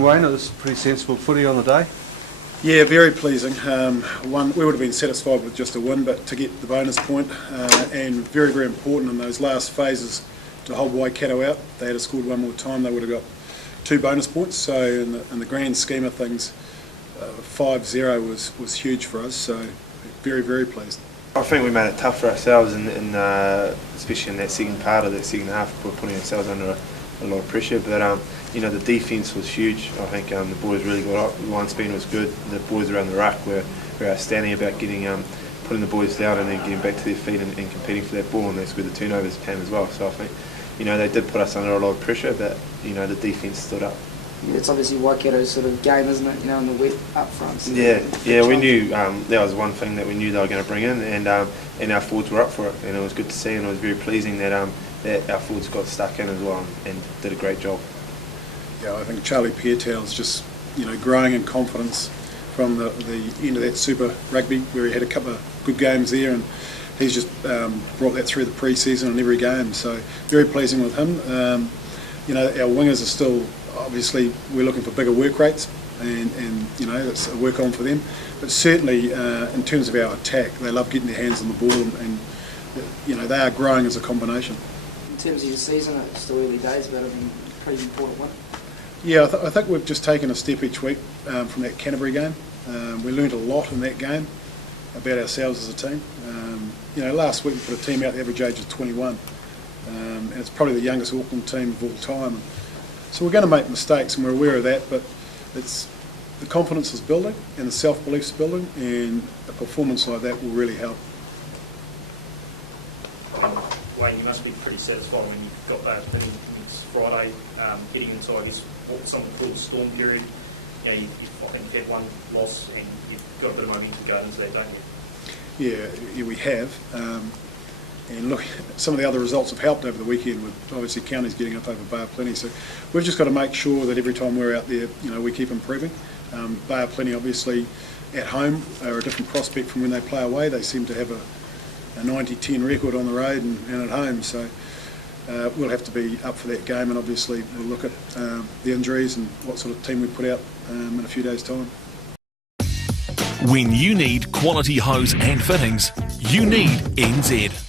win, Wayne. It was pretty sensible footy on the day. Yeah, very pleasing. We would have been satisfied with just a win, but to get the bonus point, and very, very important in those last phases to hold Waikato out. If they had scored one more time, they would have got 2 bonus points. So in the grand scheme of things, 5-0 was huge for us. So very, very pleased. I think we made it tough for ourselves, especially in that second part of that second half. We're putting ourselves under a lot of pressure, but the defence was huge. I think the boys really got up. The line speed was good. The boys around the ruck were outstanding about putting the boys down and then getting back to their feet and competing for that ball, and that's where the turnovers came as well. So I think they did put us under a lot of pressure, but the defence stood up. It's obviously Waikato's sort of game, isn't it? In the wet up front. So yeah, we knew that was one thing that we knew they were going to bring in, and our forwards were up for it, and it was good to see, and it was very pleasing that our forwards got stuck in as well and did a great job. Yeah, I think Charlie Pietau's just growing in confidence from the end of that Super Rugby, where he had a couple of good games there, and he's just brought that through the pre-season in every game. So very pleasing with him. Our wingers are still, obviously, we're looking for bigger work rates, and it's a work on for them. But certainly, in terms of our attack, they love getting their hands on the ball, and they are growing as a combination. In terms of your season, it's still early days, but I mean, pretty important one. Yeah, I think we've just taken a step each week from that Canterbury game. We learned a lot in that game about ourselves as a team. Last week we put a team out the average age of 21, and it's probably the youngest Auckland team of all time. So we're going to make mistakes, and we're aware of that, but the confidence is building and the self-belief is building, and a performance like that will really help. Wayne, you must be pretty satisfied when you've got that innings Friday, heading into, I guess, what some would call the storm period. You've had one loss and you've got a bit of momentum going into that, don't you? Yeah, we have. And look, some of the other results have helped over the weekend, with obviously counties getting up over Bay Plenty. So we've just got to make sure that every time we're out there, we keep improving. Bay Plenty, obviously, at home are a different prospect from when they play away. They seem to have a 90-10 record on the road and at home. So we'll have to be up for that game, and obviously we'll look at the injuries and what sort of team we put out in a few days' time. When you need quality hose and fittings, you need NZ.